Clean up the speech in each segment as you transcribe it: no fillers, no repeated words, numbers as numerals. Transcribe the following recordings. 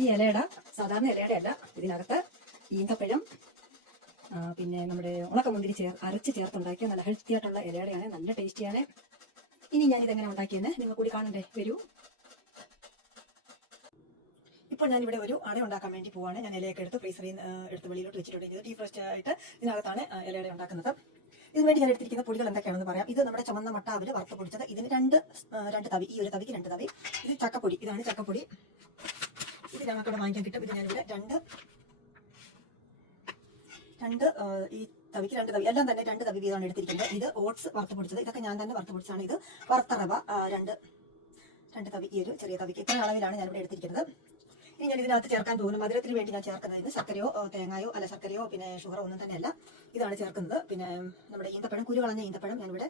ഈ ഇലയുടെ സാധാരണ ഇലയുടെ അല്ല, ഇതിനകത്ത് ഈന്തപ്പഴം പിന്നെ നമ്മുടെ ഉണക്കമുന്തിരി അരച്ച് ചേർത്തുണ്ടാക്കിയ നല്ല ഹെൽത്തി ആയിട്ടുള്ള ഇലയുടെയാണ്, നല്ല ടേസ്റ്റിയാണ്. ഇനി ഞാൻ ഇതെങ്ങനെ ഉണ്ടാക്കിയെന്ന് നിങ്ങൾ കൂടി കാണണ്ടേ, വരൂ. ഇപ്പോൾ ഞാനിവിടെ ഒരു അട ഉണ്ടാക്കാൻ വേണ്ടി പോവാണ്. ഞാൻ ഇലയൊക്കെ എടുത്ത് ഫ്രീസറിൽ എടുത്ത് വെളിയിലോട്ട് വെച്ചിട്ടുണ്ട്. ഇത് ഡീഫ്രോസ്റ്റ് ആയിട്ട് ഇതിനകത്താണ് ഇലയുടെ ഉണ്ടാക്കുന്നത്. ഇതിന് വേണ്ടി ഞാൻ എടുത്തിരിക്കുന്ന പൊടികൾ എന്തൊക്കെയാണെന്ന് പറയാം. ഇത് നമ്മുടെ ചുവന്ന മട്ടാവിൽ വറുത്ത് പൊടിച്ചത്. ഇതിന് രണ്ട് തവി, ഈ ഒരു തവിക്ക് 2 തവി. ഇത് ചക്കപ്പൊടി, ഇതാണ് ചക്കപ്പൊടി. ഇത് ഞങ്ങൾക്കിവിടെ വാങ്ങിക്കാൻ കിട്ടും. ഇത് ഞാനിവിടെ രണ്ട് ഈ തവിക്ക് 2 തവി, എല്ലാം തന്നെ 2 തവി വീതമാണ് എടുത്തിരിക്കുന്നത്. ഇത് ഓട്സ് വറുത്ത് പൊടിച്ചത്, ഇതൊക്കെ ഞാൻ തന്നെ വറുത്ത് പൊടിച്ചാണ്. ഇത് വറുത്ത റവ 2 തവി, ഈ ഒരു ചെറിയ തവിക്ക് ഇത്ര അളവിലാണ് ഞാനിവിടെ എടുത്തിരിക്കുന്നത്. ഇനി ഞാൻ ഇതിനകത്ത് ചേർക്കാൻ പോകുന്നു മധുരത്തിന് വേണ്ടി ഞാൻ ചേർക്കുന്നത് ശർക്കരയോ തേങ്ങയോ അല്ല ശർക്കരയോ പിന്നെ ഷുഗറോ ഒന്നും തന്നെയല്ല, ഇതാണ് ചേർക്കുന്നത്. പിന്നെ നമ്മുടെ ഈന്തപ്പഴം, കുരു കളഞ്ഞ ഈന്തപ്പഴം ഞാനിവിടെ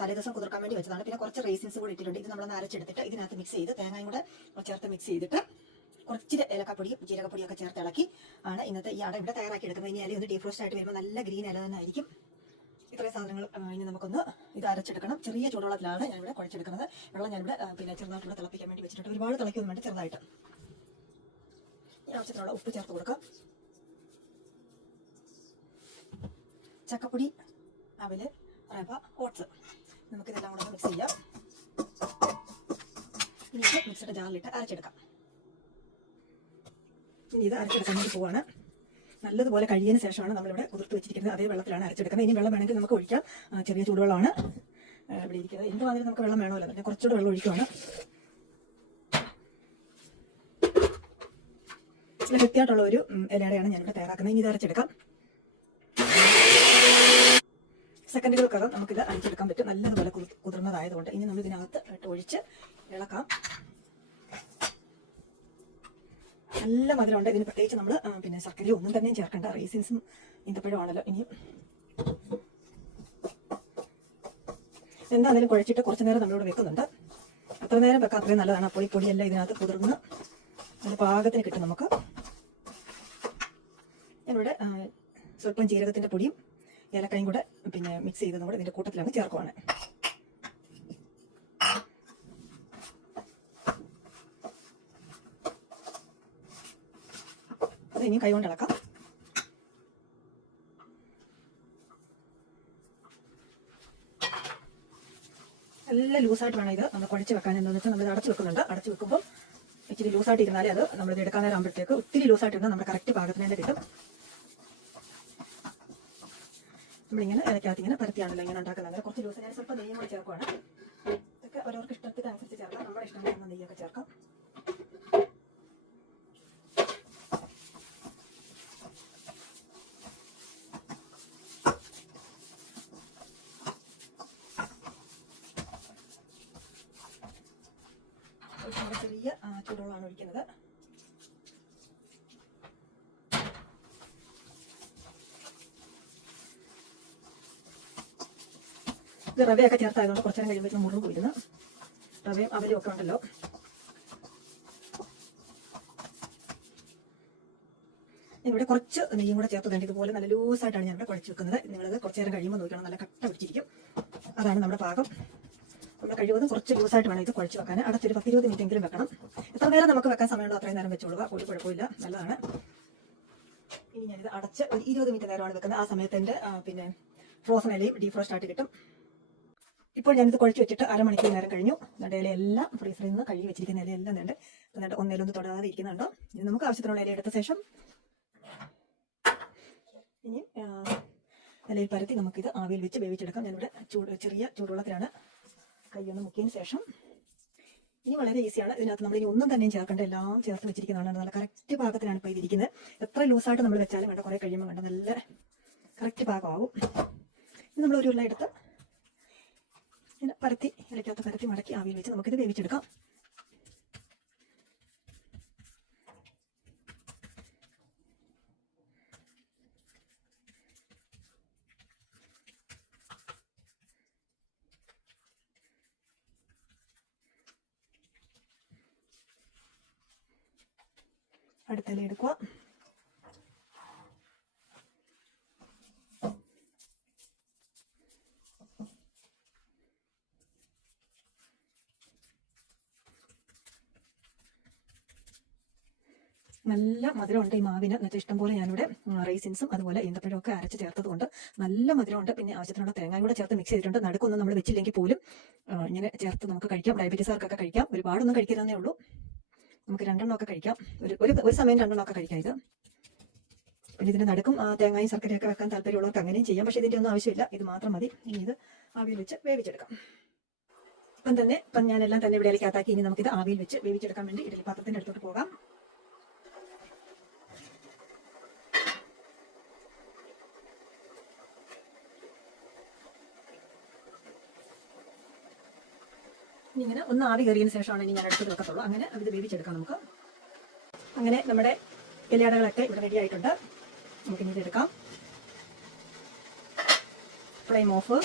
തലേദിവസം കുതിർക്കാൻ വേണ്ടി വെച്ചതാണ്. പിന്നെ കുറച്ച് റേസിൻസ് കൂടി ഇട്ടിട്ടുണ്ട്. ഇത് നമ്മളൊന്ന് അരച്ചെടുത്തിട്ട് ഇതിനകത്ത് മിക്സ് ചെയ്ത് തേങ്ങയും കൂടെ ചേർത്ത് മിക്സ് ചെയ്തിട്ട് കുറച്ചിട്ട് ഏലക്കപ്പൊടിയും ജീരകപ്പൊടിയും ഒക്കെ ചേർത്ത് ഇളക്കി ആണ് ഇന്നത്തെ ഈ അട ഇവിടെ തയ്യാറാക്കി എടുക്കുന്നത്. ഇനി ഒന്ന് ഡീഫ്രോസ്റ്റ് ആയിട്ട് വരുമ്പോൾ നല്ല ഗ്രീൻ ഇല തന്നെ ആയിരിക്കും. ഇത്രയും സാധനങ്ങൾ ഇനി നമുക്കൊന്ന് ഇത് അരച്ചെടുക്കണം. ചെറിയ ചൂടുവെള്ളത്തിലാണ് ഞാനിവിടെ കുഴച്ചെടുക്കുന്നത്. വെള്ളം ഞാനിവിടെ പിന്നെ ചെറുതായിട്ട് ഇവിടെ തിളപ്പിക്കാൻ വേണ്ടി വെച്ചിട്ടുണ്ട്. ഒരുപാട് തിളയ്ക്കൊന്നും വേണ്ടി ചെറുതായിട്ട്. ഈ ആവശ്യത്തിനുള്ള ഉപ്പ് ചേർത്ത് കൊടുക്കാം. ചക്കപ്പൊടി, അവല്, റവ, ഓട്സ്, നമുക്കിതെല്ലാം കൂടെ മിക്സ് ചെയ്യാം. ഇനി മിക്സിയുടെ ജാറിലിട്ട് അരച്ചെടുക്കാം. ഇനി ഇത് അരച്ചെടുക്കാൻ വേണ്ടി പോവാണ്. നല്ലതുപോലെ കഴിയതിന് ശേഷമാണ് നമ്മളിവിടെ കുതിർത്ത് വെച്ചിരിക്കുന്നത്. അതേ വെള്ളത്തിലാണ് അരച്ചെടുക്കുന്നത്. ഇനി വെള്ളം വേണമെങ്കിൽ നമുക്ക് ഒഴിക്കാം. ചെറിയ ചൂടുവെള്ളമാണ് ഇവിടെ ഇരിക്കുന്നത്. എന്തുമാതിരി നമുക്ക് വെള്ളം വേണമല്ലോ, പിന്നെ കുറച്ചുകൂടെ വെള്ളം ഒഴിക്കുവാണ്. നല്ല വൃത്തിയായിട്ടുള്ള ഒരു ഇലയുടെയാണ് ഞാനിവിടെ തയ്യാറാക്കുന്നത്. ഇനി ഇത് അരച്ചെടുക്കാം. സെക്കൻഡുകൾക്കകം നമുക്കിത് അരച്ചെടുക്കാൻ പറ്റും. നല്ലതുപോലെ കുതിർന്നതായതുകൊണ്ട് ഇനി നമ്മൾ ഇതിനകത്ത് ഇട്ട് ഒഴിച്ച് ഇളക്കാം. നല്ല മധുരമുണ്ട് ഇതിന്. പ്രത്യേകിച്ച് നമ്മൾ പിന്നെ ശർക്കരയോ ഒന്നും തന്നെയും ചേർക്കേണ്ട. റേസിൻസും ഈന്തപ്പഴമാണല്ലോ. ഇനി എന്താണെങ്കിലും കുഴച്ചിട്ട് കുറച്ച് നേരം നമ്മളിവിടെ വെക്കുന്നുണ്ട്. അത്ര നേരം വെക്കാൻ അത്രയും നല്ലതാണ്. അപ്പോൾ ഈ പൊടിയെല്ലാം ഇതിനകത്ത് കുതിർന്ന് നല്ല പാകത്തിന് കിട്ടും നമുക്ക്. ഞാനിവിടെ സ്വല്പം ജീരകത്തിന്റെ പൊടിയും ഏലക്കയും കൂടെ പിന്നെ മിക്സ് ചെയ്തതും കൂടെ ഇതിന്റെ കൂട്ടത്തിലാണ് ചേർക്കുവാണ്. അത് ഇനി കൈ കൊണ്ട് ഇളക്കാം. നല്ല ലൂസായിട്ട് വേണം ഇത് നമ്മൾ കുഴച്ച് വെക്കാൻ. എന്താണെന്ന് വെച്ചാൽ നമ്മൾ അടച്ചു വെക്കുന്നുണ്ട്. അടച്ചു വെക്കുമ്പോൾ ഇച്ചിരി ലൂസായിട്ട് ഇരുന്നാലേ അത് നമ്മളിത് എടുക്കാൻ നേരം ആകുമ്പോഴത്തേക്ക് ഒത്തിരി ലൂസായിട്ട് ഇരുന്നാൽ നമ്മുടെ കറക്റ്റ് പാകത്തിന് തന്നെ കിട്ടും. നമ്മളിങ്ങനെ ഇലക്കകത്ത് ഇങ്ങനെ പരത്തിയാണല്ലോ ഇങ്ങനെ ഉണ്ടാക്കുന്നത്. അങ്ങനെ കുറച്ച് ലൂസ് ഞാൻ സ്വല്പം നെയ്യും കൂടി ചേർക്കുവാണ്. ഇതൊക്കെ ഓരോർക്ക് ഇഷ്ടത്തിനനുസരിച്ച് ചേർക്കാം. നമ്മുടെ ഇഷ്ടം നെയ്യൊക്കെ ചേർക്കാം. ചെറിയ ചൂടുവെള്ളമാണ് ഒഴിക്കുന്നത്. ഇത് റവയൊക്കെ ചേർത്തായതുകൊണ്ട് കുറച്ചു നേരം കഴിയുമ്പോൾ മുറിവ് പോയിരുന്നു. റവയും അവലും ഒക്കെ ഉണ്ടല്ലോ. ഇവിടെ കുറച്ച് നെയ്യും കൂടെ ചേർത്ത് തന്നെ ഇതുപോലെ നല്ല ലൂസായിട്ടാണ് ഞാൻ ഇവിടെ കുഴച്ച് വെക്കുന്നത്. നിങ്ങളത് കുറച്ചു നേരം കഴിയുമ്പോൾ നോക്കണം, നല്ല കട്ട പിടിച്ചിരിക്കും. അതാണ് നമ്മുടെ പാകം. നമ്മൾ കഴിവതും കുറച്ച് ലൂസായിട്ട് വേണം ഇത് കുഴച്ച് വെക്കാൻ. അടുത്തൊരു 10-20 മിനിറ്റ് എങ്കിലും വെക്കണം. എത്ര നേരം നമുക്ക് വെക്കാൻ സമയമുണ്ടോ അത്രയും നേരം വെച്ചോളുക. ഒരു കുഴപ്പമില്ല, നല്ലതാണ്. ഇനി ഞാനിത് അടച്ച് ഒരു 20 മിനിറ്റ് നേരമാണ് വെക്കുന്നത്. ആ സമയത്ത് എൻ്റെ പിന്നെ ഫ്രോസൺ ഇലയും ഡീഫ്രോസ്റ്റ് ആയിട്ട് കിട്ടും. ഇപ്പോൾ ഞാനിത് കുഴച്ച് വെച്ചിട്ട് അരമണിക്കൂർ നേരം കഴിഞ്ഞു. എൻ്റെ ഇലയെല്ലാം ഫ്രീസറിൽ നിന്ന് കഴുകി വെച്ചിരിക്കുന്ന ഇലയെല്ലാം ഉണ്ട്. എന്നിട്ട് ഒന്നേലൊന്ന് തൊടാതെ ഇരിക്കുന്നുണ്ടോ. ഇനി നമുക്ക് ആവശ്യത്തിനുള്ള ഇല എടുത്ത ശേഷം ഇനി ഇലയിൽ പരത്തി നമുക്കിത് ആവിയിൽ വെച്ച് വേവിച്ചെടുക്കാം. ഞാനിവിടെ ചെറിയ ചൂടുവെള്ളത്തിലാണ് കൈയൊന്ന് മുക്കിയതിന് ശേഷം. ഇനി വളരെ ഈസിയാണ്. ഇതിനകത്ത് നമ്മൾ ഇനി ഒന്നും തന്നെയും ചേർക്കേണ്ട, എല്ലാം ചേർത്ത് വെച്ചിരിക്കുന്നതാണ്. നല്ല കറക്റ്റ് പാകത്തിലാണ് ഇപ്പോൾ ഇതിരിക്കുന്നത്. എത്ര ലൂസായിട്ട് നമ്മൾ വെച്ചാലും വേണ്ട, കുറേ കഴിയുമ്പോൾ വേണ്ട നല്ല കറക്റ്റ് പാകമാവും. ഇനി നമ്മൾ ഒരു ഉരുള എടുത്ത് ഇങ്ങനെ പരത്തി ഇലക്കകത്ത് പരത്തി മടക്കി ആവിയിൽ വെച്ച് നമുക്കിത് വേവിച്ചെടുക്കാം. അടുത്ത ഇല എടുക്കുക. നല്ല മധുരമുണ്ട് ഈ മാവിന്. എന്നുവെച്ചാൽ ഇഷ്ടംപോലെ ഞാനിവിടെ റൈസിൻസും അതുപോലെ ഈന്തപ്പഴം ഒക്കെ അരച്ച് ചേർത്തത് കൊണ്ട് നല്ല മധുരമുണ്ട്. പിന്നെ ആവശ്യത്തിനുള്ള തേങ്ങയും കൂടെ ചേർത്ത് മിക്സ് ചെയ്തിട്ടുണ്ട്. നടുക്കൊന്നും നമ്മൾ വെച്ചില്ലെങ്കിൽ പോലും ഇങ്ങനെ ചേർത്ത് നമുക്ക് കഴിക്കാം. ഡയബറ്റീസുകാർക്കൊക്കെ കഴിക്കാം. ഒരുപാടൊന്നും കഴിക്കരുതെന്നേ ഉള്ളൂ. നമുക്ക് 2 എണ്ണമൊക്കെ കഴിക്കാം. ഒരു സമയം 2 എണ്ണമൊക്കെ കഴിക്കാം ഇത്. പിന്നെ ഇതിൻ്റെ നടുക്കും തേങ്ങയും ശർക്കരയൊക്കെ വെക്കാൻ താല്പര്യമുള്ളവർക്ക് അങ്ങനെയും ചെയ്യാം. പക്ഷേ ഇതിൻ്റെ ഒന്നും ആവശ്യമില്ല. ഇത് മാത്രം മതി. ഇനി ഇത് ആവിയിൽ വെച്ച് വേവിച്ചെടുക്കാം. ഇപ്പം ഞാനെല്ലാം തന്നെ ഇവിടെ ഇലക്കകത്താക്കി. ഇനി നമുക്കിത് ആവിയിൽ വെച്ച് വേവിച്ചെടുക്കാൻ വേണ്ടി ഇഡലി പാത്രത്തിൻ്റെ അടുത്തോട്ട് പോകാം. ഇങ്ങനെ ഒന്ന് ആവി കയറിയതിന് ശേഷമാണ് ഇനി ഞാൻ അടുത്തത് വെക്കത്തുള്ളൂ. അങ്ങനെ ഇത് വേവിച്ചെടുക്കാം നമുക്ക്. അങ്ങനെ നമ്മുടെ ഇലയടകളൊക്കെ ഇവിടെ റെഡി ആയിട്ടുണ്ട്. നമുക്കിനി ഇതെടുക്കാം. Flame off.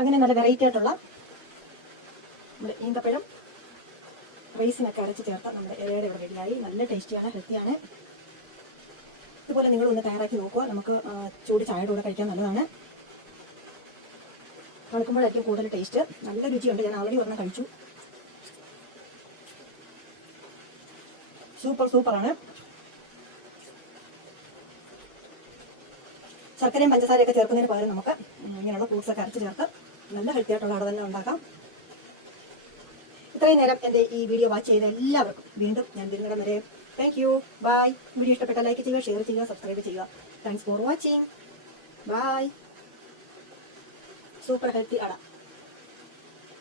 അങ്ങനെ നല്ല വെറൈറ്റി ആയിട്ടുള്ള നമ്മുടെ ഈന്തപ്പഴം റൈസിനൊക്കെ അരച്ച് ചേർത്ത നമ്മുടെ ഇലയുടെ ഇവിടെ റെഡിയായി. നല്ല ടേസ്റ്റിയാണ്, ഹെൽത്തിയാണ്. ഇതുപോലെ നിങ്ങളൊന്ന് തയ്യാറാക്കി നോക്കുക. നമുക്ക് ചൂട് ചായയുടെ കൂടെ കഴിക്കാൻ നല്ലതാണ്. തണുക്കുമ്പോഴായിരിക്കും കൂടുതൽ ടേസ്റ്റ്. നല്ല രുചിയുണ്ട്. ഞാൻ ആൾറെഡി ഒരെണ്ണം കഴിച്ചു. സൂപ്പറാണ്. ശർക്കരയും പഞ്ചസാരയൊക്കെ ചേർക്കുന്നതിന് പകരം നമുക്ക് ഇങ്ങനെയുള്ള ഫ്രൂട്ട്സ് ഒക്കെ അരച്ച് ചേർത്ത് നല്ല ഹെൽത്തി ആയിട്ടുള്ള അട തന്നെ ഉണ്ടാക്കാം. ഇത്രയും നേരം എൻ്റെ ഈ വീഡിയോ വാച്ച് ചെയ്ത എല്ലാവർക്കും വീണ്ടും ഞാൻ വരുന്നിടം വരെ താങ്ക് യു. ബൈ. വീഡിയോ ഇഷ്ടപ്പെട്ട ലൈക്ക് ചെയ്യുക, ഷെയർ ചെയ്യുക, സബ്സ്ക്രൈബ് ചെയ്യുക. Thanks for watching. Bye. Super healthy അട.